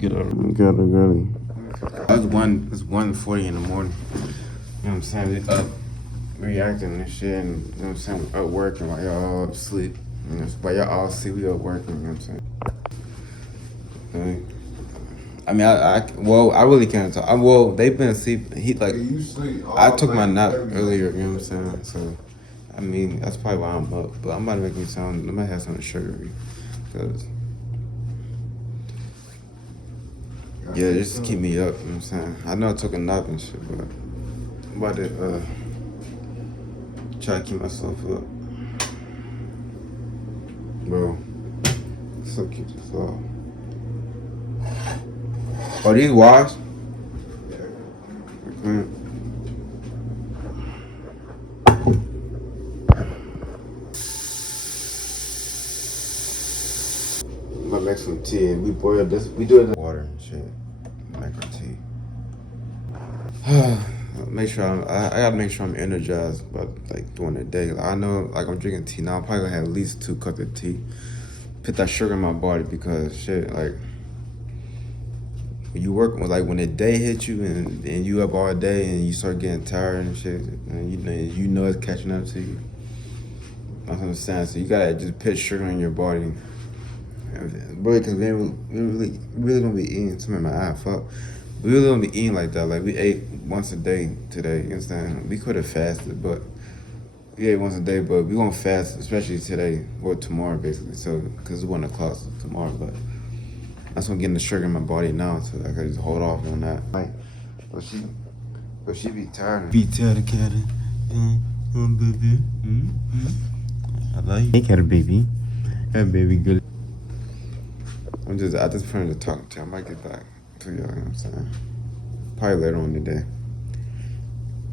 get up. Got it, girly. It's 1:40 in the morning. You know what I'm saying? We up reacting and shit, and you know what I'm saying? We up working while y'all all sleep. You know, while y'all all sleep, we up working. You know what I'm saying? I mean, I really can't talk. Well, they've been asleep. I took my nap earlier. You know what I'm saying? So, I mean, that's probably why I'm up. But I'm about to make me sound. I might have something sugary, cause yeah, just to keep me up. You know what I'm saying? I know I took a nap and shit, but I'm about to try to keep myself up, bro. So keep this up. Oh, these washed? Mm. I'm gonna make some tea. We boil this. We do it in water and shit. Make our tea. Make sure I gotta make sure I'm energized about like during the day. Like, I know like I'm drinking tea now. I'm probably gonna have at least 2 cups of tea. Put that sugar in my body because shit like when you work like when the day hits you and you up all day and you start getting tired and shit and you know it's catching up to you. That's what I'm saying. So you gotta just put sugar in your body. Bro, because we really don't be eating. Something in my eye, fuck. We really don't be eating like that. Like we ate once a day today. You understand? We could have fasted, but we ate once a day. But we gonna fast, especially today or tomorrow, basically. So, cause it's 1 o'clock tomorrow. But that's what I'm getting the sugar in my body now, so I can just hold off on that. Like, but she be tired. Be tired, cat. Baby. I like you. Hey, cat, baby. Hey, baby, good. I just planning to talk to you. I might get back to y'all, you know what I'm saying? Probably later on today.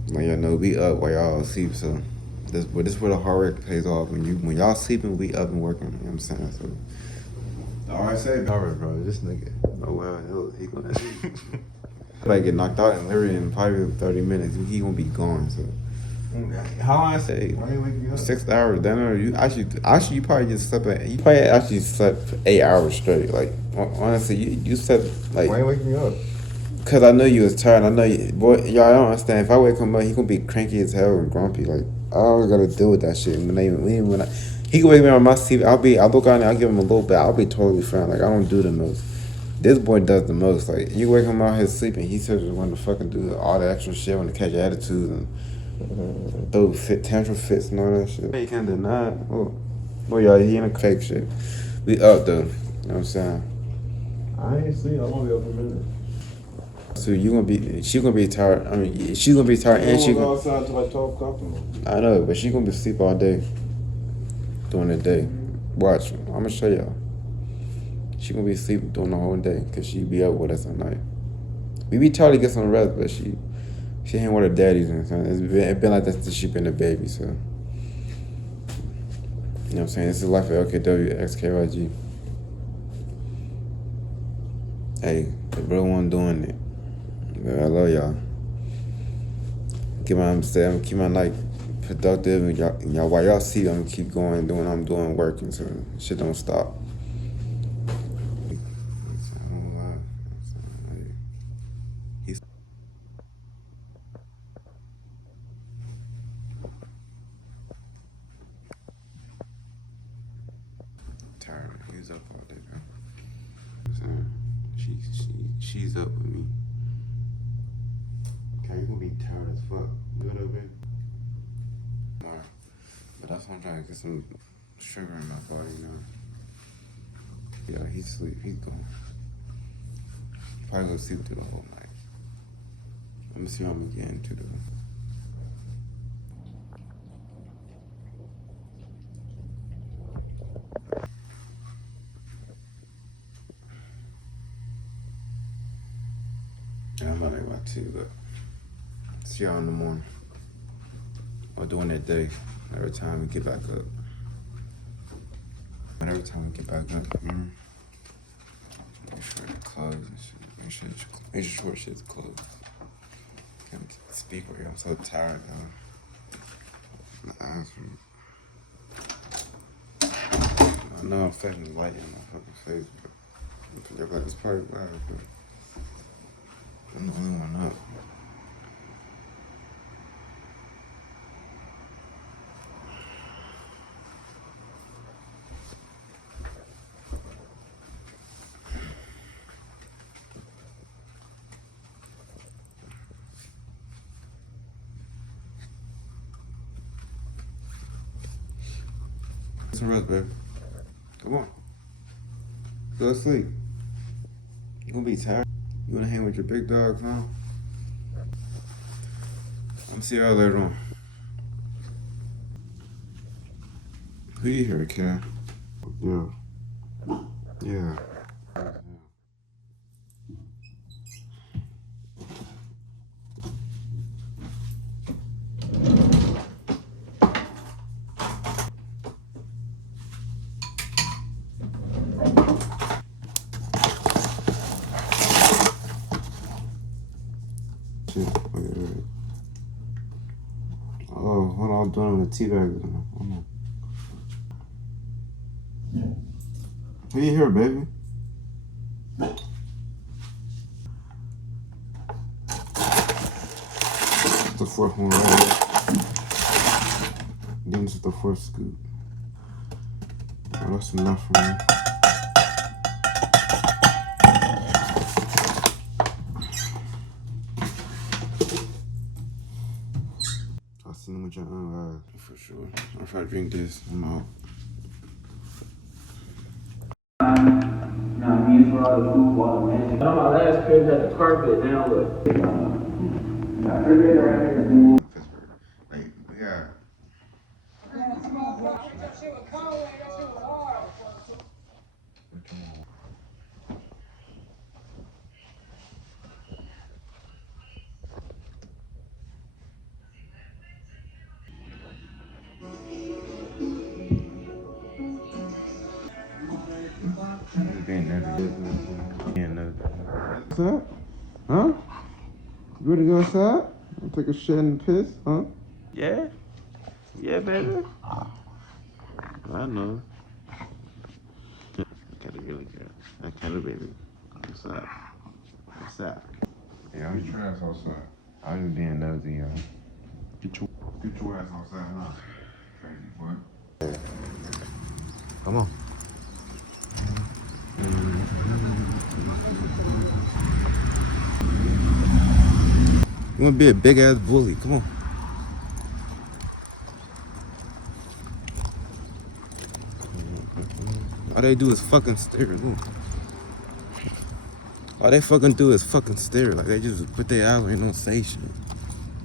Like y'all know, we up while y'all asleep, so this where the hard work pays off. When y'all sleeping, we up and working, you know what I'm saying? So alright, say alright, bro, this nigga. Oh well, he gonna might get knocked out in literally in probably 30 minutes. He gonna be gone, so how long I say? 6 hours. Then you actually you probably just slept. You probably actually slept for 8 hours straight. Like honestly, you slept like. Why you waking me up? Cause I know you was tired. I know you, boy. Y'all don't understand. If I wake him up, he gonna be cranky as hell and grumpy. Like I always gotta deal with that shit. He can wake me up on my sleep. I'll look out and I'll give him a little bit. I'll be totally fine. Like I don't do the most. This boy does the most. Like you wake him out his sleep and he still just want to fucking do all the extra shit, want to catch attitude and. Throw tantrum fits and all that shit. You can't deny it. Oh, y'all, he in a fake shit. We up though. You know what I'm saying? I ain't sleep. I'm gonna be up in a minute. So she gonna be tired. I mean, she's gonna be tired and she gonna go outside until like 12 o'clock tomorrow. I know, but she gonna be asleep all day. During the day. Watch, I'm gonna show y'all. She gonna be asleep during the whole day because she be up with us at night. We be trying to get some rest, but she ain't with her daddies and stuff. It's been like that since she been a baby, so. You know what I'm saying? This is the life of LKW XKYG. Hey, the real one doing it. I love y'all. Keep my night productive and y'all while y'all see I'm keep going doing what I'm doing working so shit don't stop. He's tired. He's up all day, bro. She's up with me. Okay, you gonna be tired as fuck. Good up, baby. Alright. But that's why I'm trying to get some sugar in my body, you know. Yeah, he's asleep. He's gone. Probably gonna sleep through the whole night. I'm gonna see him again too, though. And I'm about to go out too, but see y'all in the morning. Or during that day. Every time we get back up. And every time we get back up, make sure it's closed and shit. Make sure shit's closed. Can't speak right here. I'm so tired, though. My eyes I know I'm fetching the light in my fucking face, but They're like, it's probably loud, but I'm the only one up. Some rest, baby. Come on. Go to sleep. You gonna be tired? You wanna hang with your big dogs, huh? I'm see y'all later on. Who you here, Kat? Yeah. Yeah. Shit. Wait. Oh, hold on, I'm doing the tea bag. Hold on. Who you here, baby? The fourth one right here. Then this is the fourth scoop. Oh, that's enough for me. I'll see them with your own eyes. For sure. If I drink this, I'm out. On my last crib had the carpet, now look. Pittsburgh. Like, we got. What's up? Huh? You ready to go outside? Take a shit and piss, huh? Yeah? Yeah, baby? I know. I got a really good. I got a baby. What's up? What's up? Yeah, I'm your ass outside. I'm just being nosy, y'all. Get your ass outside, huh? Crazy boy. Come on. You wanna be a big ass bully? Come on. All they do is fucking stare. Look. All they fucking do is fucking stare. Like they just put their eyes and don't say shit.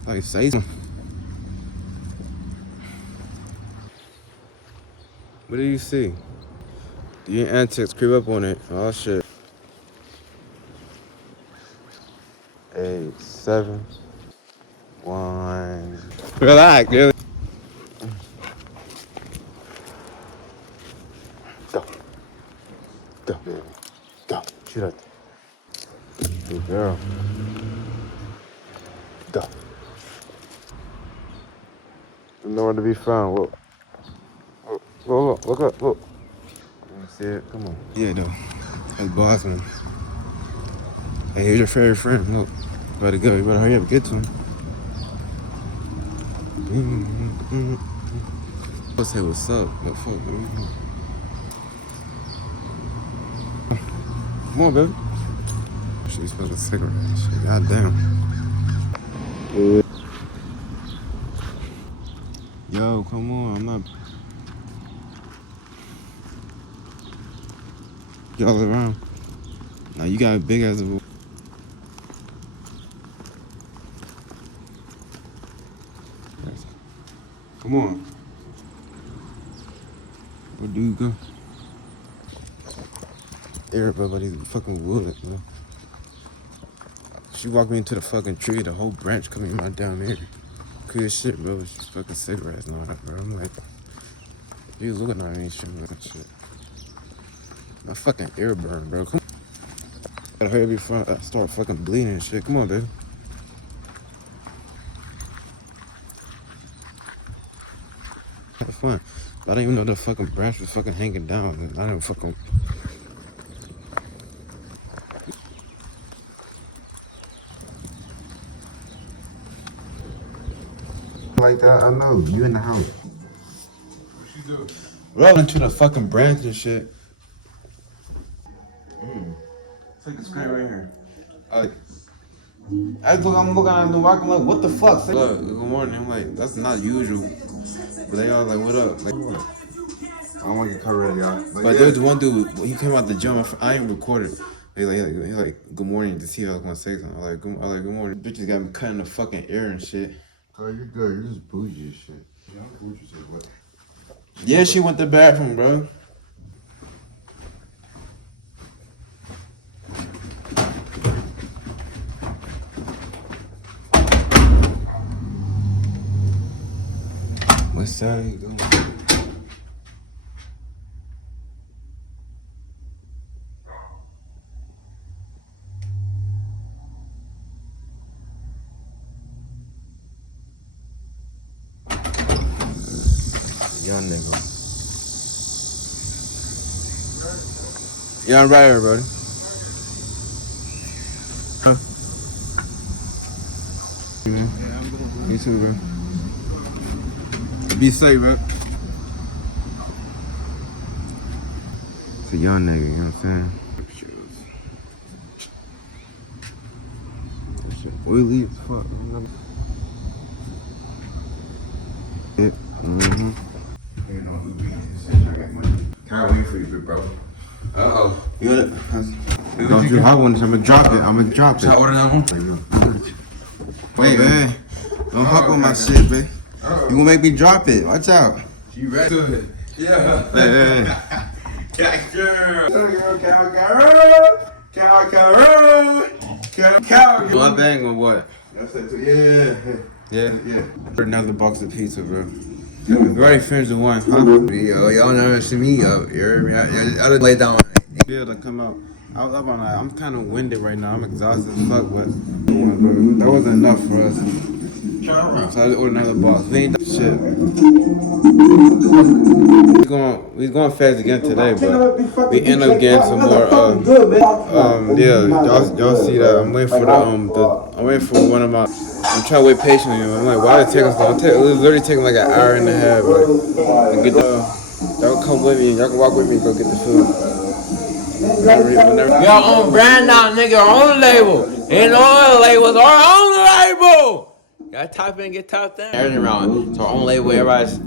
Like say something. What do you see? Do your antics creep up on it? Oh shit. 8, 7, 1. Relax, really. Go. Go, baby. Go. Shoot at good girl. Go. Nowhere to be found. Look. Look up. Look. You see it? Come on. Yeah, though. That's Bosman. Hey, here's your favorite friend. Look. You better go. You better hurry up and get to him. Let's say what's up. What the fuck, man? Come on, baby. She's supposed to cigarette. Shit, goddamn. Yo, come on. I'm not. Y'all around. Now you got a big ass. Come on. Where do you go? Everybody's fucking wood, bro. She walked me into the fucking tree, the whole branch coming right down there. Good shit, bro. She's fucking cigarettes and all that, bro. I'm like, you looking at me and shit, man. Shit. My fucking ear burn, bro. Come on. Gotta hurry up before I start fucking bleeding and shit. Come on, baby. Have fun. I didn't even know the fucking branch was fucking hanging down. I didn't fucking. like that. I know you in the house. What she do? Rolling to the fucking branch and shit. It's like a screen right here. I'm looking at the walk. I'm like, what the fuck? Look, good morning. I'm like, that's not usual. But they all like, what up? Like, what? I don't want to get caught already, y'all. But there was one dude. He came out the gym. I ain't recorded. He's like, good morning to see if I was gonna say something. I was like, good morning. Bitches got me cutting the fucking air and shit. Oh, you're good. You're just bougie as shit. Yeah, I'm bougie as what? Yeah, she went to the bathroom, bro. What side are you going? Young nigga. Yeah, I'm right here, buddy. Huh? You too, bro. Be safe, bro. It's a young nigga, you know what I'm saying? That shit oily as fuck. Mm-hmm. Can't wait for you, bro. Uh-oh. You got it? Don't you have one? I'm gonna drop it. Should I order that one? Wait, man. Don't fuck with my shit, man. You gonna make me drop it. Watch out. You ready to it? Yeah. Hey. Cow. One thing or what? Yeah. Yeah. Another box of pizza, bro. We already finished the one, huh? Yo, y'all never see me up. You heard me? I just lay down. Be able to come out. I was up on that. I'm kind of winded right now. I'm exhausted as fuck, but that wasn't enough for us. So I just ordered another box. We ain't shit. We going fast again today, but we end up getting some more. Yeah, y'all see that? I'm waiting for I'm waiting for one of my. I'm trying to wait patiently. I'm like, why did it take us so long? It was literally taking like an hour and a half. Like, to get y'all come with me. Y'all can walk with me. Go get the food. Your own brand now, nigga, our own label. Ain't no labels, our own label. Gotta type in, get typed in. Everything around. It's our own label, everybody's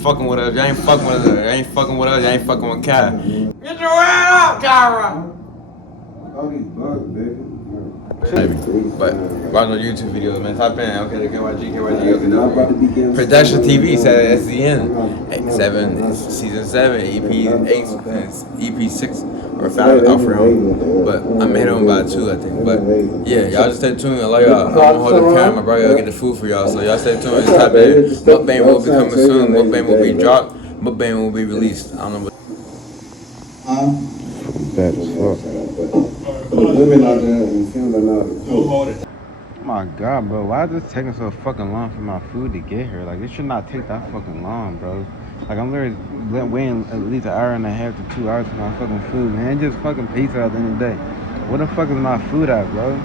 fucking with us. You ain't fucking with us. You ain't fucking with us. You ain't fucking with Kyra. Get your ass out, Kyra. All these bugs, baby. But watch no YouTube videos, man. Type in, okay, KYG, okay. Production TV said at the end. Season 7, EP 8, EP 6, or 5 out for him. But I made him by 2, I think. But yeah, y'all just stay tuned. I love y'all. I'm gonna hold the camera, bro. Y'all get the food for y'all. So y'all stay tuned. Just type in. Mukbang will be coming soon. Mukbang will be dropped. Mukbang will be released. I don't know what. Bad as fuck. Women out there and filming out. Oh my god, bro. Why is this taking so fucking long for my food to get here? Like, it should not take that fucking long, bro. Like, I'm literally waiting at least an hour and a half to 2 hours for my fucking food, man. It's just fucking pizza at the end of the day. Where the fuck is my food at, bro?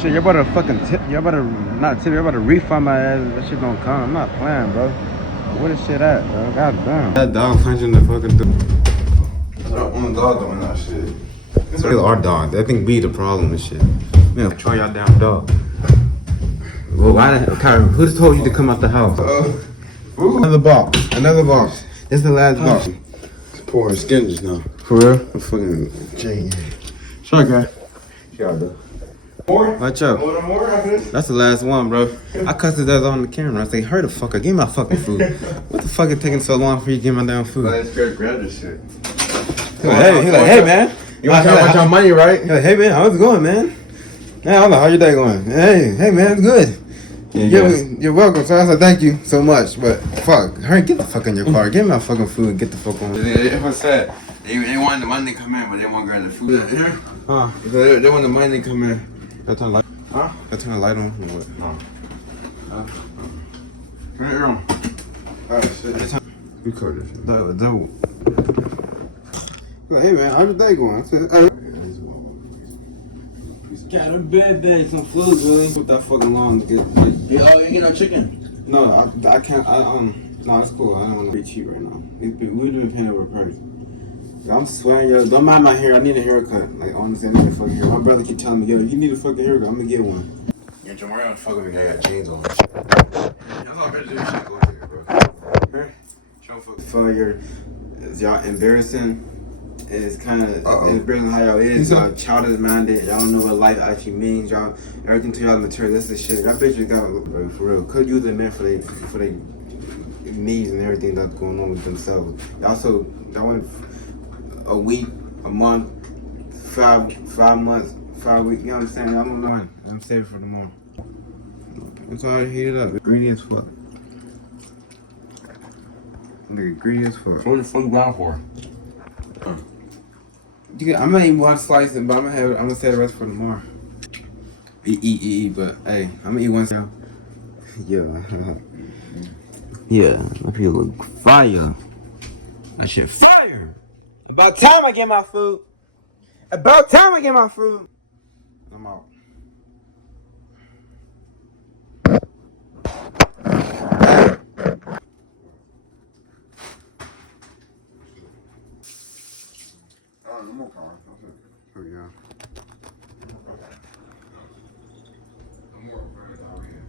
Shit, you're about to fucking tip. You're about to, not tip, you're about to refund my ass. That shit gonna come. I'm not playing, bro. Where the shit at, bro? God damn. That dog punching the fucking door. One dog doing that shit. It's really our dog. I think we the problem and shit. Man, try y'all damn dog. Well, who just told you to come out the house? Another box. Another box. This is the last box. It's pouring skin just now. For real? I'm fucking chain. Sure, guy. More? Watch out. Want more after this? That's the last one, bro. I cussed his ass on the camera. I say, hurry the fuck up. Give me my fucking food. What the fuck is taking so long for you to get my damn food? Let's go grab this shit. He like, hey, man. You want your money, right? He's like, hey, man, how's it going, man? Man, I'm like, how your day going? Hey, man, it's good. You're welcome. So I said, thank you so much. But fuck, hurry, get the fuck in your car. Give me my fucking food and get the fuck on. It was sad. They wanted the money to come in, but they want to grab the food. Here? Huh? They want the money to come in. Can I turn the light? Huh? Can I turn the light on? Or what? Turn it on. Oh shit. Record this. Double. Like, hey man, how's your day going? I said, hey. Got a bad day, some food, really. Put that fucking long to get. Yo, you ain't get no chicken. No, I can't. No, it's cool. I don't want to be cheap right now. We've been paying over price. I'm swearing, yo. Don't mind my hair. I need a haircut. Like, honestly, I need a fucking hair. My brother keep telling me, yo, you need a fucking haircut. I'm gonna get one. You're tomorrow, fuck with me, I got jeans on. That's all better do shit go here, bro. Show fuck. Failure is y'all embarrassing. It's kind of embarrassing how y'all is. Y'all childish minded. Y'all don't know what life actually means. Y'all everything to y'all materialistic shit. Y'all bitches got bro, for real. Could use a man for they needs and everything that's going on with themselves. Y'all want a week, a month, 5 months, 5 weeks. You know what I'm saying? I don't know. I'm saving for tomorrow. It's already heated up. Greedy as fuck. Nigga, greedy as fuck. What the fuck you down for? I'm gonna eat one slice, but I'm gonna save the rest for tomorrow. Eat, but hey, I'm gonna eat one. Yeah. Yeah, that feel look fire. That shit fire. About time I get my food. About time I get my food. I'm out. No more cars. Oh yeah. No more, bro. That's all we have.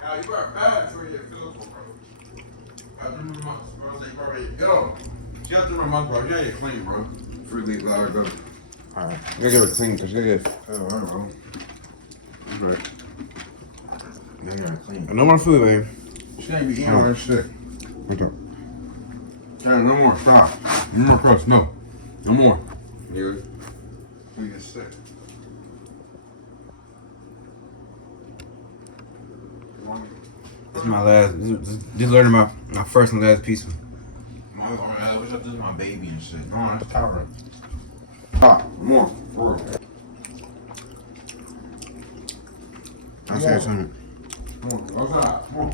Now you got bad for your physical, bro. I do my months, bro. Say, bro, yo. She got 3 more months, bro. You gotta get clean, bro. Free leave, let her go. Alright. You gotta get her clean because she gotta get. Oh, I don't know. Right. You gotta clean. No more food, man. She ain't be eating all that shit. What's up? Yeah, no more. Stop. No more crust. No. No more. You. We get sick. This is my last. Just learning my first and last piece. This is my baby and shit. No, that's tolerant. Stop. More. For real. I said something. More. What's that? More.